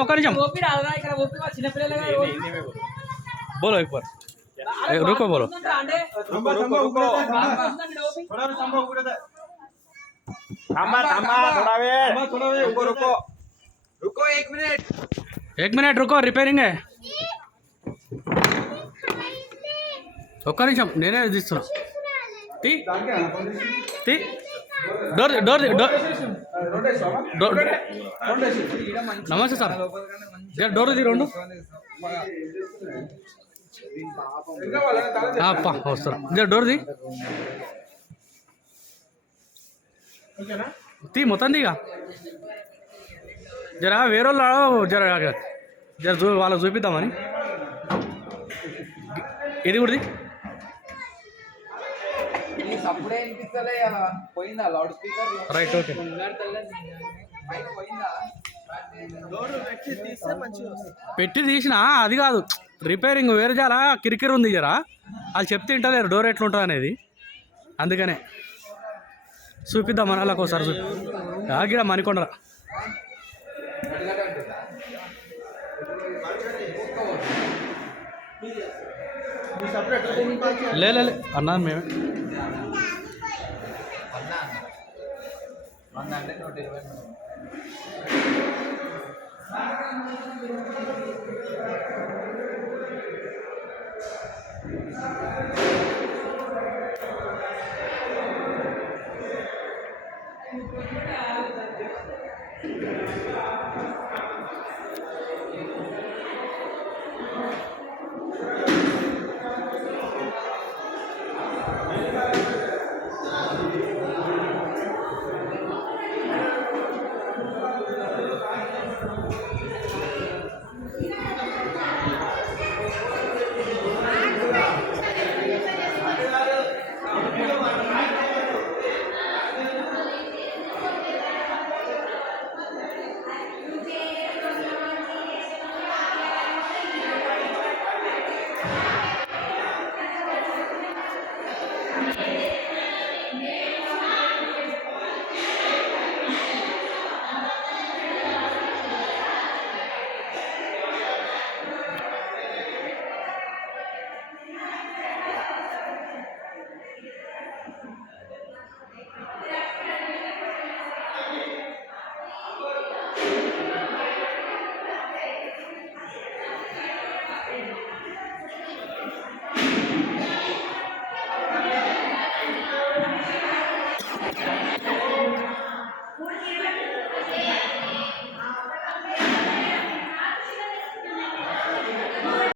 ఒక నిమిషం बोलो एक बार रुको बोलो रुको 1 मिनट रुको रिपेयरिंग है ఒక్క నిమిషం నేనే తీస్తున్నా తీ తీ డోర్ డోర్ డోర్ నమస్తే సార్ జర డోర్ తీ రెండు అప్ప వస్తారు జర డోర్ తీ మొత్తం తీగా జర వేరే వాళ్ళు జర జర వాళ్ళకి చూపిద్దామని ఇది కూడా రైట్ ఓకే పెట్టి తీసిన అది కాదు రిపేరింగ్ వేరే చాలా కిరికిరి ఉంది జరా వాళ్ళు చెప్తే వింటలేరు డోర్ ఎట్లుంటుంది అనేది అందుకనే చూపిద్దాం మన వాళ్ళకి ఒకసారి ఆగిడ మణికొండరా లే అన్నా మేమే